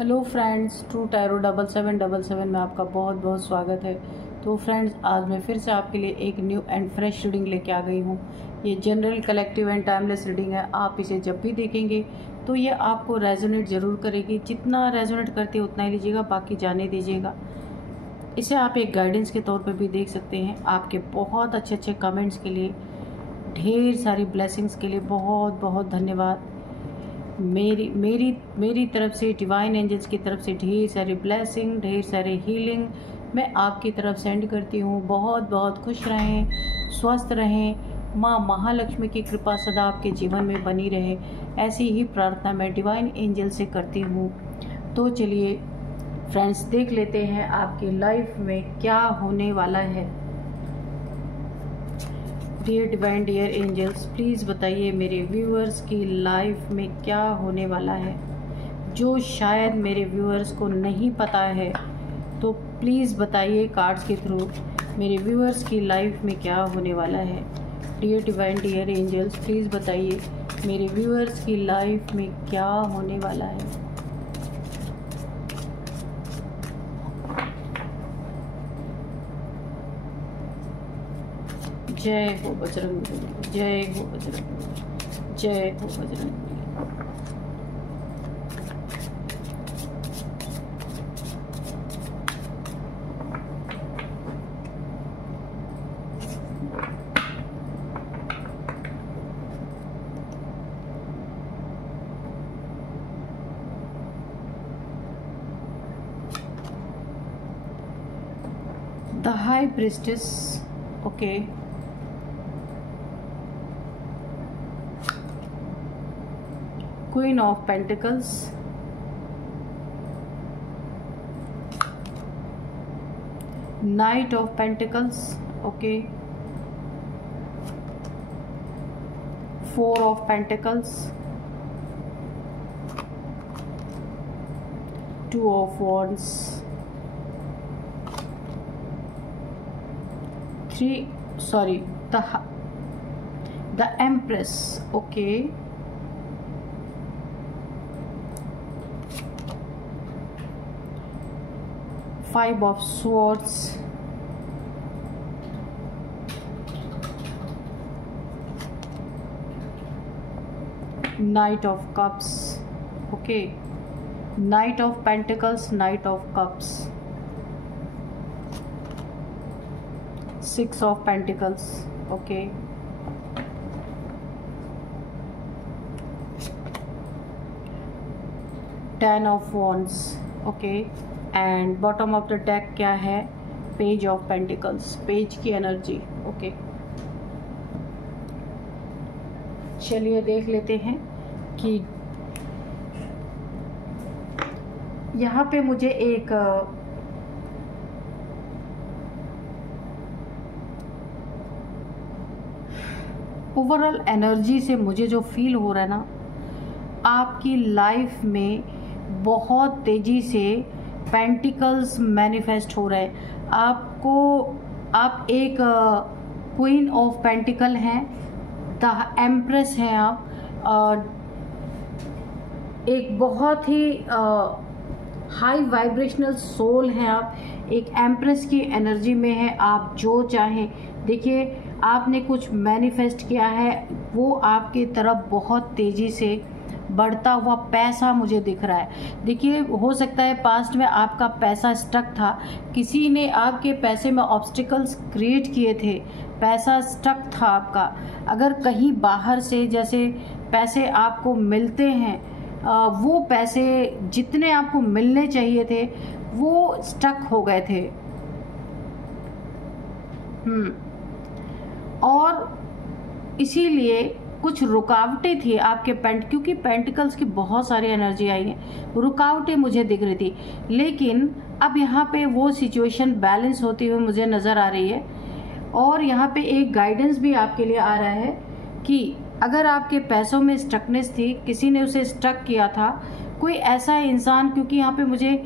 Hello friends, true tarot 7777 में आपका बहुत बहुत स्वागत है। तो फ्रेंड्स, आज मैं फिर से आपके लिए एक न्यू एंड फ्रेश रीडिंग लेके आ गई हूँ। ये general, collective and timeless reading है। आप इसे जब भी देखेंगे तो ये आपको रेजोनेट ज़रूर करेगी। जितना रेजोनेट करती है उतना ही लीजिएगा, बाकी जाने दीजिएगा। इसे आप एक गाइडेंस के तौर पर भी देख सकते हैं। आपके बहुत अच्छे अच्छे कमेंट्स के लिए, ढेर सारी ब्लेसिंग्स के लिए बहुत बहुत धन्यवाद। मेरी तरफ से, डिवाइन एंजल्स की तरफ से ढेर सारी ब्लेसिंग, ढेर सारे हीलिंग मैं आपकी तरफ सेंड करती हूँ। बहुत बहुत खुश रहें, स्वस्थ रहें। माँ महालक्ष्मी की कृपा सदा आपके जीवन में बनी रहे, ऐसी ही प्रार्थना मैं डिवाइन एंजल से करती हूँ। तो चलिए फ्रेंड्स, देख लेते हैं आपकी लाइफ में क्या होने वाला है। Dear divine, dear angels, please बताइए मेरे व्यूअर्स की लाइफ में क्या होने वाला है, जो शायद मेरे व्यूअर्स को नहीं पता है। तो प्लीज़ बताइए कार्ड्स के थ्रू मेरे व्यूअर्स की लाइफ में क्या होने वाला है। Dear divine, dear angels, please बताइए मेरे व्यूअर्स की लाइफ में क्या होने वाला है। जय हो बजरंगबली, जय हो बजरंगबली, जय हो Bajrangbali. The high priestess, okay. Queen of Pentacles, Knight of Pentacles, okay. Four of Pentacles, Two of Wands, the Empress, okay. Five of Swords, Knight of Cups, okay. Knight of Pentacles, Knight of Cups, Six of Pentacles, okay. Ten of Wands, okay. And bottom of the deck क्या है? Page of pentacles, page की energy, okay. चलिए देख लेते हैं कि यहाँ पे मुझे एक ओवरऑल एनर्जी से मुझे जो फील हो रहा है ना, आपकी लाइफ में बहुत तेजी से पेंटिकल्स मैनिफेस्ट हो रहे हैं। आप एक क्वीन ऑफ पेंटिकल हैं, द एम्प्रेस हैं आप, एक बहुत ही हाई वाइब्रेशनल सोल हैं आप, एक एम्प्रेस की एनर्जी में है। आप जो चाहें, देखिए आपने कुछ मैनिफेस्ट किया है, वो आपकी तरफ बहुत तेज़ी से बढ़ता हुआ पैसा मुझे दिख रहा है। देखिए, हो सकता है पास्ट में आपका पैसा स्टक था, किसी ने आपके पैसे में ऑब्स्टिकल्स क्रिएट किए थे, पैसा स्टक था आपका। अगर कहीं बाहर से जैसे पैसे आपको मिलते हैं, वो पैसे जितने आपको मिलने चाहिए थे वो स्टक हो गए थे। और इसीलिए कुछ रुकावटें थी आपके क्योंकि पेंटिकल्स की बहुत सारी एनर्जी आई है, रुकावटें मुझे दिख रही थी। लेकिन अब यहाँ पे वो सिचुएशन बैलेंस होती हुई मुझे नज़र आ रही है। और यहाँ पे एक गाइडेंस भी आपके लिए आ रहा है कि अगर आपके पैसों में स्टकनेस थी, किसी ने उसे स्टक किया था, कोई ऐसा इंसान, क्योंकि यहाँ पे मुझे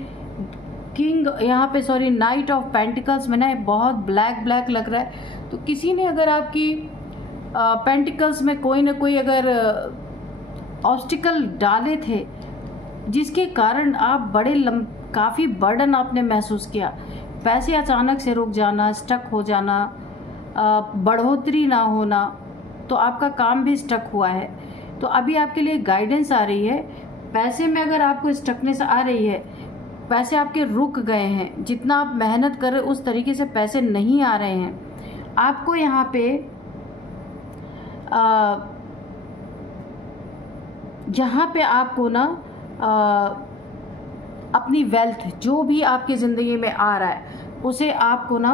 नाइट ऑफ पेंटिकल्स में ना बहुत ब्लैक लग रहा है। तो किसी ने अगर आपकी पेंटिकल्स में कोई ना कोई अगर ऑब्स्टिकल डाले थे जिसके कारण आप काफ़ी बर्डन आपने महसूस किया, पैसे अचानक से रुक जाना, स्टक हो जाना, बढ़ोतरी ना होना, तो आपका काम भी स्टक हुआ है। तो अभी आपके लिए गाइडेंस आ रही है, पैसे में अगर आपको स्टकनेस आ रही है, पैसे आपके रुक गए हैं, जितना आप मेहनत कर रहे उस तरीके से पैसे नहीं आ रहे हैं, आपको यहाँ पे जहाँ पे आपको ना अपनी वेल्थ जो भी आपकी ज़िंदगी में आ रहा है उसे आपको ना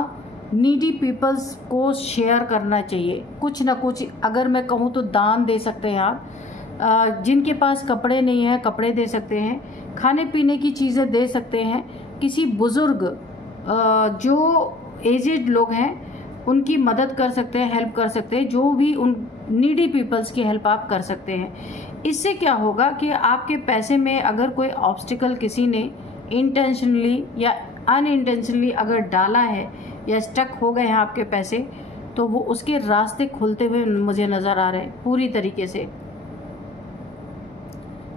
नीडी पीपल्स को शेयर करना चाहिए। कुछ ना कुछ, अगर मैं कहूँ तो दान दे सकते हैं आप, जिनके पास कपड़े नहीं हैं कपड़े दे सकते हैं, खाने पीने की चीज़ें दे सकते हैं, किसी बुज़ुर्ग जो एजेड लोग हैं उनकी मदद कर सकते हैं, हेल्प कर सकते हैं, जो भी उन नीडी पीपल्स की हेल्प आप कर सकते हैं। इससे क्या होगा कि आपके पैसे में अगर कोई ऑब्स्टिकल किसी ने इंटेंशनली या अनइंटेंशनली अगर डाला है या स्टक हो गए हैं आपके पैसे, तो वो उसके रास्ते खुलते हुए मुझे नज़र आ रहे हैं पूरी तरीके से।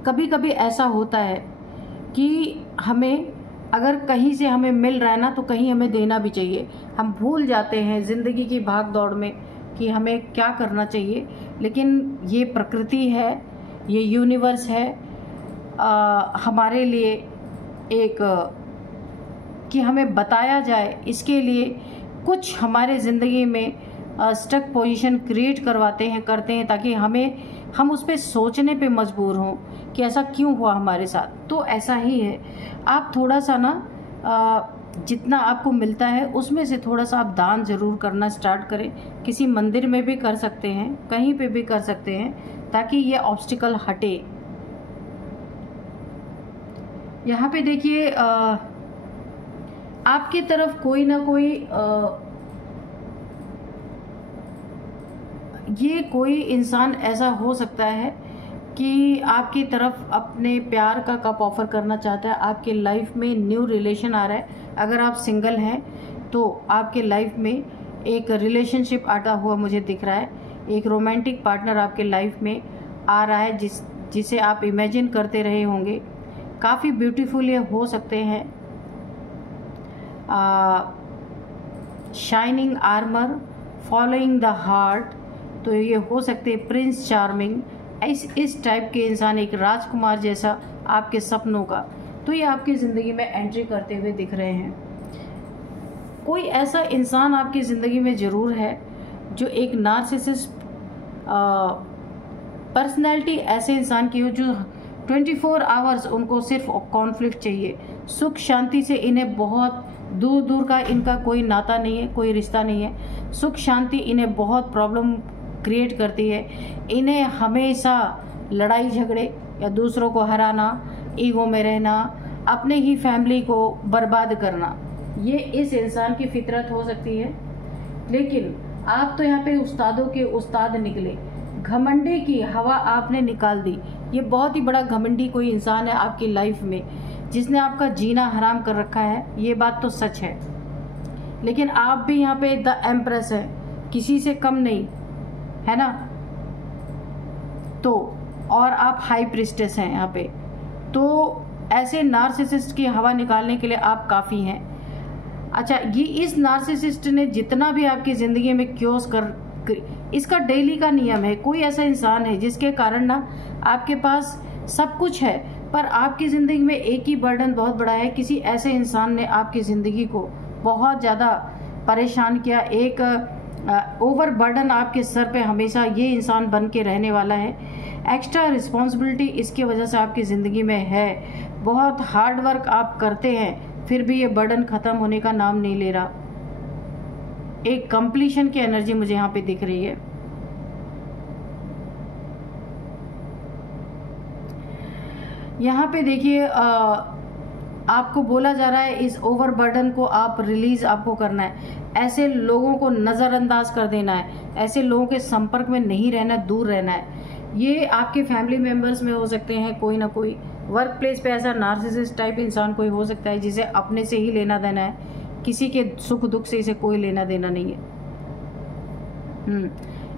कभी कभी ऐसा होता है कि हमें अगर कहीं से हमें मिल रहा है ना, तो कहीं हमें देना भी चाहिए। हम भूल जाते हैं ज़िंदगी की भाग दौड़ में कि हमें क्या करना चाहिए, लेकिन ये प्रकृति है, ये यूनिवर्स है हमारे लिए एक कि हमें बताया जाए, इसके लिए कुछ हमारे ज़िंदगी में स्टक पोजीशन क्रिएट करते हैं ताकि हम उस पर सोचने पे मजबूर हों कि ऐसा क्यों हुआ हमारे साथ। तो ऐसा ही है, आप थोड़ा सा ना जितना आपको मिलता है उसमें से थोड़ा सा आप दान ज़रूर करना स्टार्ट करें। किसी मंदिर में भी कर सकते हैं, कहीं पे भी कर सकते हैं, ताकि ये ऑब्स्टिकल हटे। यहाँ पे देखिए आपकी तरफ कोई ना कोई ये कोई इंसान ऐसा हो सकता है कि आपकी तरफ अपने प्यार का कप ऑफर करना चाहता है। आपके लाइफ में न्यू रिलेशन आ रहा है। अगर आप सिंगल हैं तो आपके लाइफ में एक रिलेशनशिप आता हुआ मुझे दिख रहा है। एक रोमांटिक पार्टनर आपके लाइफ में आ रहा है जिसे आप इमेजिन करते रहे होंगे। काफ़ी ब्यूटीफुल ये हो सकते हैं। Shining armour, following the heart, तो ये हो सकते हैं प्रिंस चार्मिंग, इस टाइप के इंसान, एक राजकुमार जैसा आपके सपनों का, तो ये आपकी ज़िंदगी में एंट्री करते हुए दिख रहे हैं। कोई ऐसा इंसान आपकी ज़िंदगी में ज़रूर है जो एक नार्सिसिस्ट पर्सनैलिटी ऐसे इंसान की हो जो 24 आवर्स उनको सिर्फ कॉन्फ्लिक्ट चाहिए, सुख शांति से इन्हें बहुत दूर दूर का इनका कोई नाता नहीं है, कोई रिश्ता नहीं है। सुख शांति इन्हें बहुत प्रॉब्लम क्रिएट करती है। इन्हें हमेशा लड़ाई झगड़े या दूसरों को हराना, ईगो में रहना, अपने ही फैमिली को बर्बाद करना, ये इस इंसान की फितरत हो सकती है। लेकिन आप तो यहाँ पे उस्तादों के उस्ताद निकले, घमंडी की हवा आपने निकाल दी। ये बहुत ही बड़ा घमंडी कोई इंसान है आपकी लाइफ में जिसने आपका जीना हराम कर रखा है, ये बात तो सच है। लेकिन आप भी यहाँ पे द एम्प्रेस है, किसी से कम नहीं है ना। तो और आप हाई प्रिस्टेस हैं यहाँ पे, तो ऐसे नार्सिसिस्ट की हवा निकालने के लिए आप काफ़ी हैं। अच्छा, ये इस नार्सिसिस्ट ने जितना भी आपकी ज़िंदगी में क्योस इसका डेली का नियम है। कोई ऐसा इंसान है जिसके कारण ना आपके पास सब कुछ है पर आपकी ज़िंदगी में एक ही बर्डन बहुत बड़ा है। किसी ऐसे इंसान ने आपकी ज़िंदगी को बहुत ज़्यादा परेशान किया। एक ओवर बर्डन आपके सर पे हमेशा ये इंसान बन के रहने वाला है। एक्स्ट्रा रिस्पॉन्सिबिलिटी इसकी वजह से आपकी ज़िंदगी में है। बहुत हार्ड वर्क आप करते हैं फिर भी ये बर्डन ख़त्म होने का नाम नहीं ले रहा। एक कंप्लीशन की एनर्जी मुझे यहाँ पे दिख रही है। यहाँ पे देखिए आपको बोला जा रहा है इस ओवर बर्डन को आप रिलीज आपको करना है। ऐसे लोगों को नज़रअंदाज कर देना है, ऐसे लोगों के संपर्क में नहीं रहना, दूर रहना है। ये आपके फैमिली मेंबर्स में हो सकते हैं, कोई ना कोई वर्क प्लेस पे ऐसा नार्सिसिस्ट टाइप इंसान कोई हो सकता है जिसे अपने से ही लेना देना है, किसी के सुख दुख से इसे कोई लेना देना नहीं है।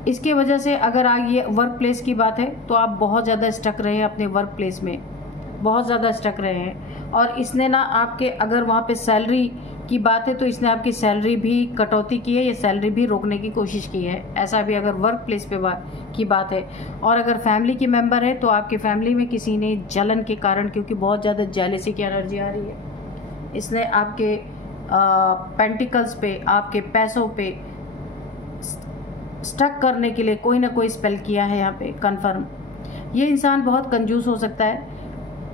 इसके वजह से अगर ये वर्क प्लेस की बात है तो आप बहुत ज़्यादा स्टक रहे हैं अपने वर्क प्लेस में। बहुत ज़्यादा स्टक रहे हैं। और इसने ना आपके, अगर वहाँ पे सैलरी की बात है तो इसने आपकी सैलरी भी कटौती की है या सैलरी भी रोकने की कोशिश की है, ऐसा भी अगर वर्क प्लेस पे की बात है। और अगर फैमिली के मेंबर है तो आपके फैमिली में किसी ने जलन के कारण, क्योंकि बहुत ज़्यादा जेलसी की एनर्जी आ रही है, इसने आपके पेंटिकल्स पे, आपके पैसों पे स्टक करने के लिए कोई ना कोई स्पेल किया है यहाँ पे कन्फर्म। ये इंसान बहुत कंजूस हो सकता है,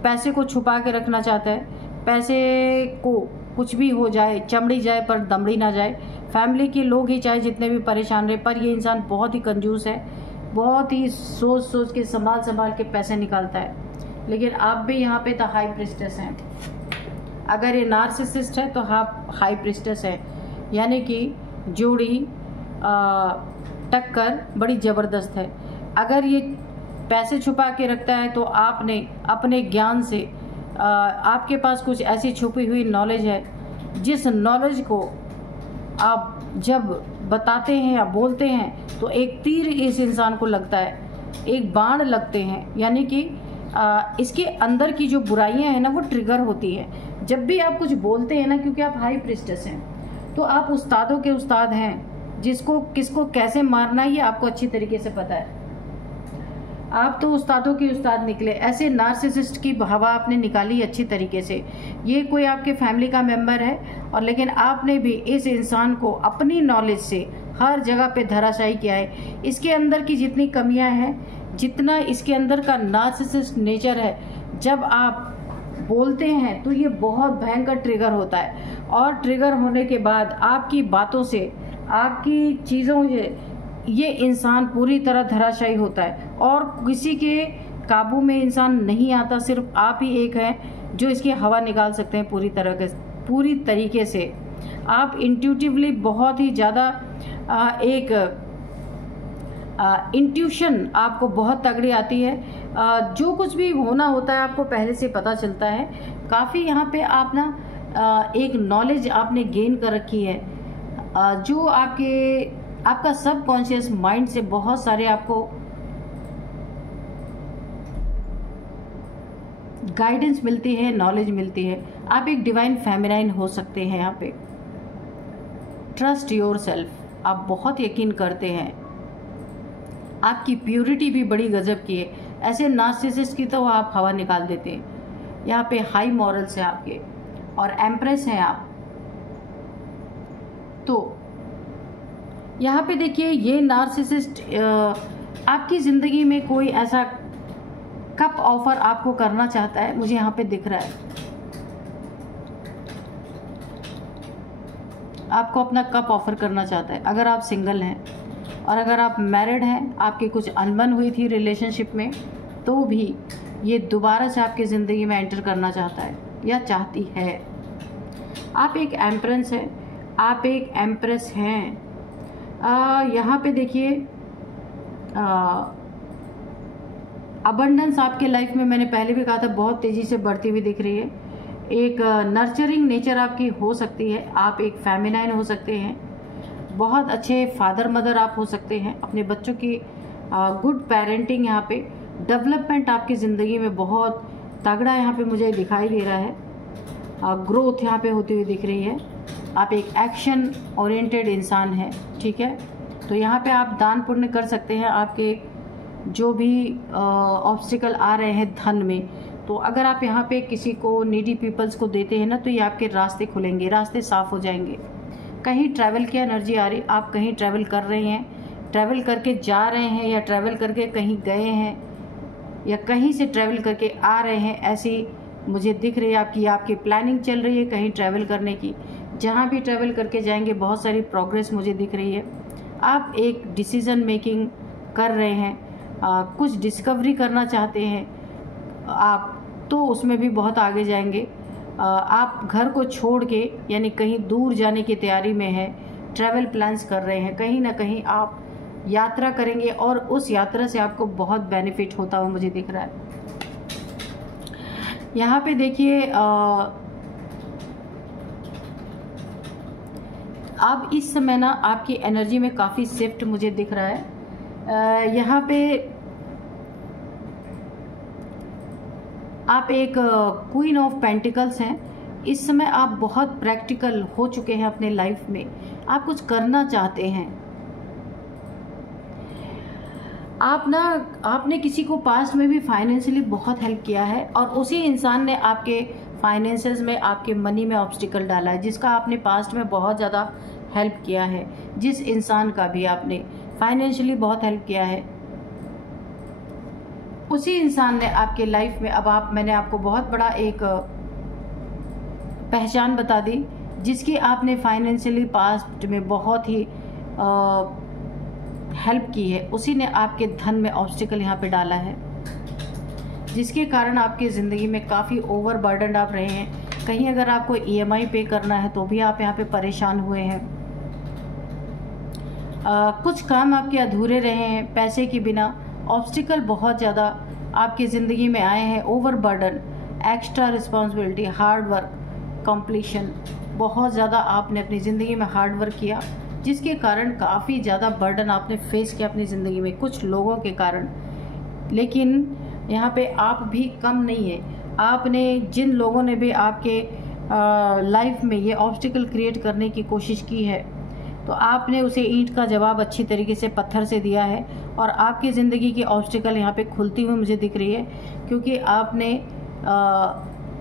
पैसे को छुपा के रखना चाहता है, पैसे को कुछ भी हो जाए, चमड़ी जाए पर दमड़ी ना जाए, फैमिली के लोग ही चाहे जितने भी परेशान रहे, पर ये इंसान बहुत ही कंजूस है, बहुत ही सोच सोच के संभाल के पैसे निकालता है। लेकिन आप भी यहाँ पे द हाई प्रिस्टेस हैं। अगर ये नार्सिसिस्ट है तो आप हाई प्रिस्टेस है, यानी कि जोड़ी टक्कर बड़ी ज़बरदस्त है। अगर ये पैसे छुपा के रखता है तो आपने अपने ज्ञान से, आपके पास कुछ ऐसी छुपी हुई नॉलेज है जिस नॉलेज को आप जब बताते हैं या बोलते हैं तो एक तीर इस इंसान को लगता है, एक बाण लगते हैं, यानी कि इसके अंदर की जो बुराइयां हैं ना वो ट्रिगर होती है जब भी आप कुछ बोलते हैं ना, क्योंकि आप हाई प्रिस्टेस हैं तो आप उस्तादों के उस्ताद हैं। जिसको किसको कैसे मारना है ये आपको अच्छी तरीके से पता है, आप तो उस्तादों के उस्ताद निकले। ऐसे नार्सिसिस्ट की हवा आपने निकाली अच्छी तरीके से। ये कोई आपके फैमिली का मेंबर है और लेकिन आपने भी इस इंसान को अपनी नॉलेज से हर जगह पे धराशायी किया है। इसके अंदर की जितनी कमियां हैं, जितना इसके अंदर का नार्सिसिस्ट नेचर है, जब आप बोलते हैं तो ये बहुत भयंकर ट्रिगर होता है। और ट्रिगर होने के बाद आपकी बातों से, आपकी चीज़ों से ये इंसान पूरी तरह धराशायी होता है और किसी के काबू में इंसान नहीं आता। सिर्फ आप ही एक हैं जो इसकी हवा निकाल सकते हैं पूरी तरीके से। आप इंट्यूटिवली बहुत ही ज़्यादा एक इंट्यूशन आपको बहुत तगड़ी आती है। जो कुछ भी होना होता है आपको पहले से पता चलता है। काफ़ी यहाँ पे आप ना एक नॉलेज आपने गेन कर रखी है, जो आपका सबकॉन्शियस माइंड से बहुत सारे आपको गाइडेंस मिलती है, नॉलेज मिलती है। आप एक डिवाइन फेमिनाइन हो सकते हैं। यहाँ पे ट्रस्ट योर सेल्फ, आप बहुत यकीन करते हैं, आपकी प्योरिटी भी बड़ी गजब की है। ऐसे नार्सिसिस्ट की तो आप हवा निकाल देते हैं। यहाँ पे हाई मॉरल्स है आपके और एम्प्रेस हैं आप। तो यहाँ पे देखिए, ये नार्सिसिस्ट आपकी ज़िंदगी में कोई ऐसा कप ऑफर आपको करना चाहता है, मुझे यहाँ पे दिख रहा है। आपको अपना कप ऑफर करना चाहता है। अगर आप सिंगल हैं और अगर आप मैरिड हैं, आपकी कुछ अनबन हुई थी रिलेशनशिप में, तो भी ये दोबारा से आपकी ज़िंदगी में एंटर करना चाहता है या चाहती है। आप एक एम्प्रेस हैं, आप एक एम्प्रेस हैं। यहाँ पे देखिए, अबंडेंस आपके लाइफ में, मैंने पहले भी कहा था, बहुत तेज़ी से बढ़ती हुई दिख रही है। एक नर्चरिंग नेचर आपकी हो सकती है, आप एक फेमिनाइन हो सकते हैं, बहुत अच्छे फादर मदर आप हो सकते हैं। अपने बच्चों की गुड पेरेंटिंग, यहाँ पे डेवलपमेंट आपकी ज़िंदगी में बहुत तगड़ा यहाँ पे मुझे दिखाई दे रहा है। ग्रोथ यहाँ पे होती हुई दिख रही है। आप एक एक्शन ओरिएंटेड इंसान हैं, ठीक है। तो यहाँ पे आप दान पुण्य कर सकते हैं। आपके जो भी ऑब्स्टिकल आ रहे हैं धन में, तो अगर आप यहाँ पे किसी को, नीडी पीपल्स को देते हैं ना, तो ये आपके रास्ते खुलेंगे, रास्ते साफ हो जाएंगे। कहीं ट्रैवल की एनर्जी आ रही, आप कहीं ट्रैवल कर रहे हैं, ट्रैवल करके जा रहे हैं, या ट्रैवल करके कहीं गए हैं, या कहीं से ट्रैवल करके आ रहे हैं, ऐसी मुझे दिख रही है आपकी प्लानिंग चल रही है कहीं ट्रैवल करने की। जहाँ भी ट्रैवल करके जाएंगे बहुत सारी प्रोग्रेस मुझे दिख रही है। आप एक डिसीज़न मेकिंग कर रहे हैं, कुछ डिस्कवरी करना चाहते हैं आप, तो उसमें भी बहुत आगे जाएंगे। आप घर को छोड़ के, यानी कहीं दूर जाने की तैयारी में हैं, ट्रैवल प्लान्स कर रहे हैं, कहीं ना कहीं आप यात्रा करेंगे और उस यात्रा से आपको बहुत बेनिफिट होता हुआ मुझे दिख रहा है। यहाँ पे देखिए, अब इस समय ना आपकी एनर्जी में काफ़ी शिफ्ट मुझे दिख रहा है। यहाँ पे आप एक क्वीन ऑफ पेंटिकल्स हैं। इस समय आप बहुत प्रैक्टिकल हो चुके हैं अपने लाइफ में, आप कुछ करना चाहते हैं। आपने किसी को पास्ट में भी फाइनेंशियली बहुत हेल्प किया है और उसी इंसान ने आपके फाइनेंसेस में, आपके मनी में ऑब्स्टिकल डाला है, जिसका आपने पास्ट में बहुत ज़्यादा हेल्प किया है। जिस इंसान का भी आपने फाइनेंशियली बहुत हेल्प किया है, उसी इंसान ने आपके लाइफ में अब मैंने आपको बहुत बड़ा एक पहचान बता दी, जिसकी आपने फाइनेंशियली पास्ट में बहुत ही हेल्प की है। उसी ने आपके धन में ऑब्स्टिकल यहाँ पे डाला है, जिसके कारण आपकी ज़िंदगी में काफ़ी ओवरबर्डन आप रहे हैं। कहीं अगर आपको EMI पे करना है तो भी आप यहाँ पे परेशान हुए हैं। कुछ काम आपके अधूरे रहे हैं पैसे के बिना। ऑब्स्टिकल बहुत ज़्यादा आपकी ज़िंदगी में आए हैं, overburden, extra responsibility, hard work, completion. बहुत ज़्यादा आपने अपनी ज़िंदगी में हार्ड वर्क किया, जिसके कारण काफ़ी ज़्यादा बर्डन आपने फेस किया अपनी ज़िंदगी में कुछ लोगों के कारण। लेकिन यहाँ पे आप भी कम नहीं है। आपने जिन लोगों ने भी आपके लाइफ में ये ऑब्स्टिकल क्रिएट करने की कोशिश की है, तो आपने उसे ईंट का जवाब अच्छी तरीके से पत्थर से दिया है और आपकी ज़िंदगी की ऑब्स्टिकल यहाँ पे खुलती हुई मुझे दिख रही है। क्योंकि आपने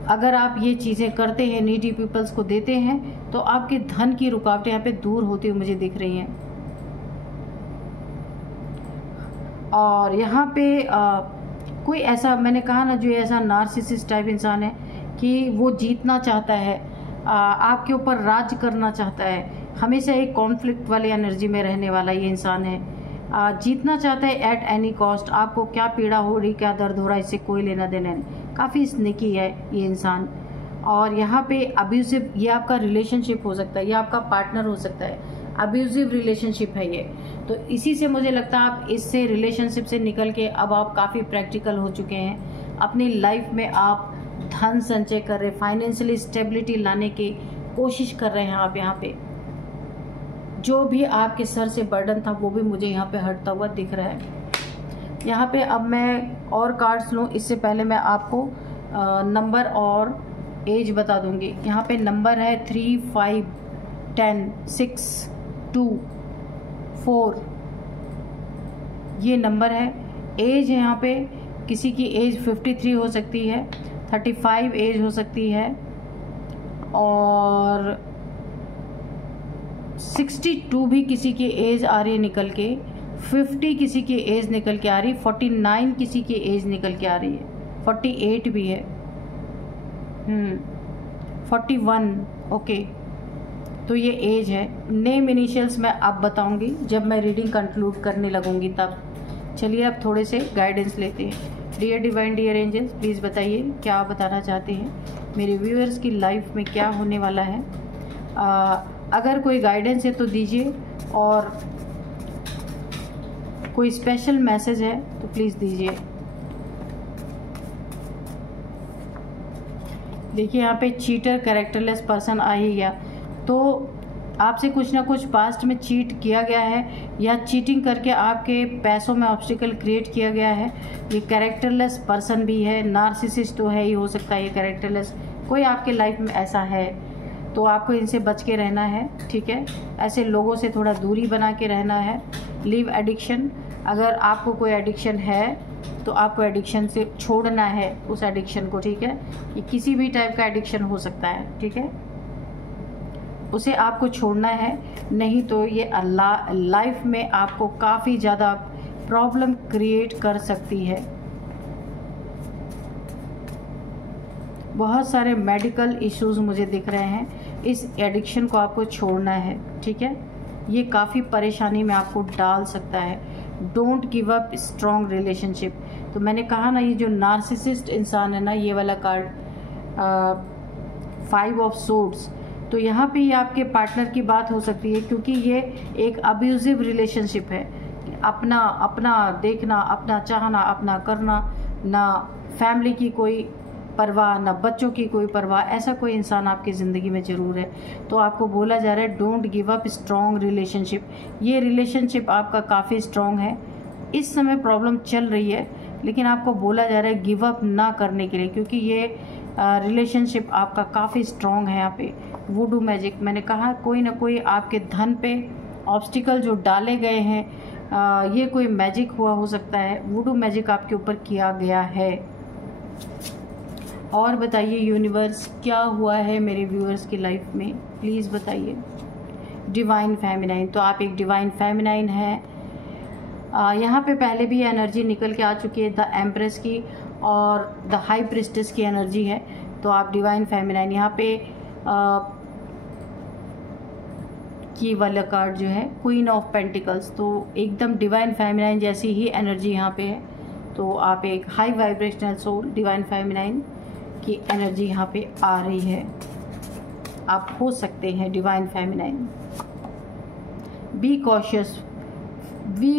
अगर आप ये चीज़ें करते हैं, नीडी पीपल्स को देते हैं, तो आपके धन की रुकावटें यहाँ पे दूर होती हुई मुझे दिख रही हैं। और यहाँ पे कोई ऐसा, मैंने कहा ना, जो ऐसा नार्सिसिस्ट टाइप इंसान है कि वो जीतना चाहता है, आपके ऊपर राज करना चाहता है, हमेशा एक कॉन्फ्लिक्ट वाली एनर्जी में रहने वाला ये इंसान है। जीतना चाहता है एट एनी कॉस्ट। आपको क्या पीड़ा हो रही, क्या दर्द हो रहा है, इससे कोई लेना देना नहीं। काफ़ी स्नेकी है ये इंसान। और यहाँ पे अब्यूजिव, ये आपका रिलेशनशिप हो सकता है, ये आपका पार्टनर हो सकता है। अब्यूजिव रिलेशनशिप है ये। तो इसी से मुझे लगता है आप इससे रिलेशनशिप से निकल के अब आप काफ़ी प्रैक्टिकल हो चुके हैं। अपनी लाइफ में आप धन संचय कर रहे, फाइनेंशियली स्टेबिलिटी लाने की कोशिश कर रहे हैं आप। यहाँ पे जो भी आपके सर से बर्डन था वो भी मुझे यहाँ पे हटता हुआ दिख रहा है। यहाँ पे अब मैं और कार्ड्स लूँ, इससे पहले मैं आपको नंबर और एज बता दूंगी। यहाँ पे नंबर है 3, 5, 10, 6, 2, 4, ये नंबर है। एज है यहाँ पे, किसी की एज 53 हो सकती है, 35 एज हो सकती है, और 62 भी किसी की एज आ रही है निकल के, 50 किसी की एज निकल के आ रही, 49 किसी की एज निकल के आ रही है, 48 भी है, 41। ओके, तो ये एज है। नेम इनिशियल्स मैं अब बताऊंगी जब मैं रीडिंग कंक्लूड करने लगूंगी तब। चलिए अब थोड़े से गाइडेंस लेते हैं। Dear divine, dear angels, please बताइए क्या बताना चाहते हैं मेरे व्यूअर्स की लाइफ में, क्या होने वाला है। अगर कोई गाइडेंस है तो दीजिए, और कोई स्पेशल मैसेज है तो प्लीज़ दीजिए। देखिए यहाँ पे चीटर, कैरेक्टरलेस पर्सन आ ही गया, तो आपसे कुछ ना कुछ पास्ट में चीट किया गया है या चीटिंग करके आपके पैसों में ऑब्स्टिकल क्रिएट किया गया है। ये कैरेक्टरलेस पर्सन भी है, नार्सिसिस्ट तो है ही, हो सकता है ये कैरेक्टरलेस कोई आपके लाइफ में ऐसा है, तो आपको इनसे बच के रहना है, ठीक है। ऐसे लोगों से थोड़ा दूरी बना के रहना है। लीव एडिक्शन, अगर आपको कोई एडिक्शन है तो आपको एडिक्शन से छोड़ना है उस एडिक्शन को, ठीक है। ये किसी भी टाइप का एडिक्शन हो सकता है, ठीक है, उसे आपको छोड़ना है, नहीं तो ये लाइफ में आपको काफ़ी ज़्यादा प्रॉब्लम क्रिएट कर सकती है। बहुत सारे मेडिकल इश्यूज मुझे दिख रहे हैं। इस एडिक्शन को आपको छोड़ना है, ठीक है। ये काफ़ी परेशानी में आपको डाल सकता है। Don't give up strong relationship. तो मैंने कहा ना, ये जो नार्सिसिस्ट इंसान है ना, ये वाला कार्ड 5 ऑफ सोर्ड्स, तो यहाँ पे ये आपके पार्टनर की बात हो सकती है, क्योंकि ये एक अब्यूजिव रिलेशनशिप है। अपना अपना देखना, अपना चाहना, अपना करना, ना फैमिली की कोई परवाह, ना बच्चों की कोई परवाह, ऐसा कोई इंसान आपकी ज़िंदगी में ज़रूर है। तो आपको बोला जा रहा है don't give up strong relationship. ये रिलेशनशिप आपका काफ़ी स्ट्रॉन्ग है। इस समय प्रॉब्लम चल रही है, लेकिन आपको बोला जा रहा है गिव अप ना करने के लिए, क्योंकि ये रिलेशनशिप आपका काफ़ी स्ट्रॉन्ग है। यहाँ पे वुडू मैजिक, मैंने कहा कोई ना कोई आपके धन पे ऑब्स्टिकल जो डाले गए हैं, ये कोई मैजिक हुआ हो सकता है, वुडू मैजिक आपके ऊपर किया गया है। और बताइए यूनिवर्स क्या हुआ है मेरे व्यूअर्स की लाइफ में, प्लीज़ बताइए। डिवाइन फेमिनाइन, तो आप एक डिवाइन फेमिनाइन हैं। यहाँ पे पहले भी एनर्जी निकल के आ चुकी है, द एम्प्रेस की और द हाई प्रिस्टेस की एनर्जी है। तो आप डिवाइन फेमिनाइन, यहाँ पे की वाला कार्ड जो है क्वीन ऑफ पेंटिकल्स, तो एकदम डिवाइन फेमिनाइन जैसी ही एनर्जी यहाँ पे है। तो आप एक high vibrational soul, divine feminine की एनर्जी यहाँ पे आ रही है। आप हो सकते हैं divine feminine. Be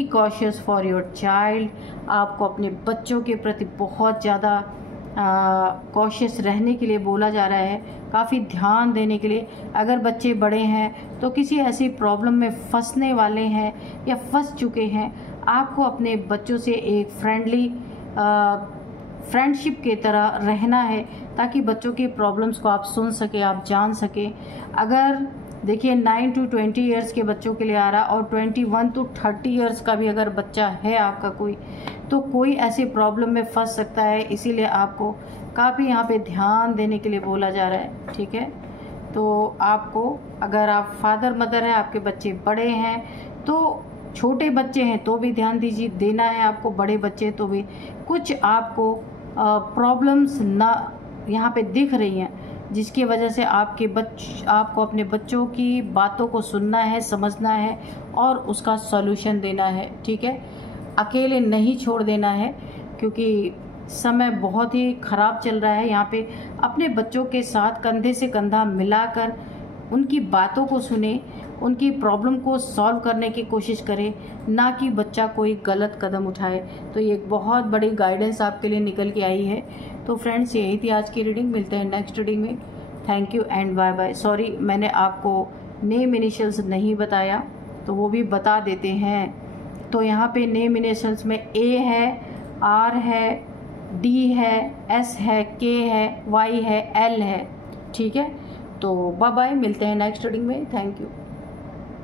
cautious for your child. आपको अपने बच्चों के प्रति बहुत ज़्यादा कॉशियस रहने के लिए बोला जा रहा है, काफ़ी ध्यान देने के लिए। अगर बच्चे बड़े हैं तो किसी ऐसी प्रॉब्लम में फंसने वाले हैं या फंस चुके हैं, आपको अपने बच्चों से एक फ्रेंडशिप की तरह रहना है, ताकि बच्चों की प्रॉब्लम्स को आप सुन सके, आप जान सके। अगर देखिए 9 to 20 ईयर्स के बच्चों के लिए आ रहा, और 21 to 30 ईयर्स का भी अगर बच्चा है आपका कोई, तो कोई ऐसी प्रॉब्लम में फंस सकता है। इसीलिए आपको काफ़ी यहाँ पे ध्यान देने के लिए बोला जा रहा है, ठीक है। तो आपको, अगर आप फादर मदर हैं, आपके बच्चे बड़े हैं, तो छोटे बच्चे हैं तो भी ध्यान दीजिए देना है आपको, बड़े बच्चे तो भी कुछ आपको प्रॉब्लम्स ना यहाँ पे दिख रही हैं, जिसकी वजह से आपको अपने बच्चों की बातों को सुनना है, समझना है और उसका सॉल्यूशन देना है, ठीक है। अकेले नहीं छोड़ देना है, क्योंकि समय बहुत ही ख़राब चल रहा है। यहाँ पे अपने बच्चों के साथ कंधे से कंधा मिलाकर उनकी बातों को सुने, उनकी प्रॉब्लम को सॉल्व करने की कोशिश करें, ना कि बच्चा कोई गलत कदम उठाए। तो ये एक बहुत बड़ी गाइडेंस आपके लिए निकल के आई है। तो फ्रेंड्स, यही थी आज की रीडिंग। मिलते हैं नेक्स्ट रीडिंग में। Thank you and bye bye. Sorry, मैंने आपको नेम इनिशियल्स नहीं बताया, तो वो भी बता देते हैं। तो यहाँ पे नेम इनिशियल्स में ए है, आर है, डी है, एस है, के है, वाई है, एल है, ठीक है। तो बाय बाय, मिलते हैं नेक्स्ट रीडिंग में। Thank you.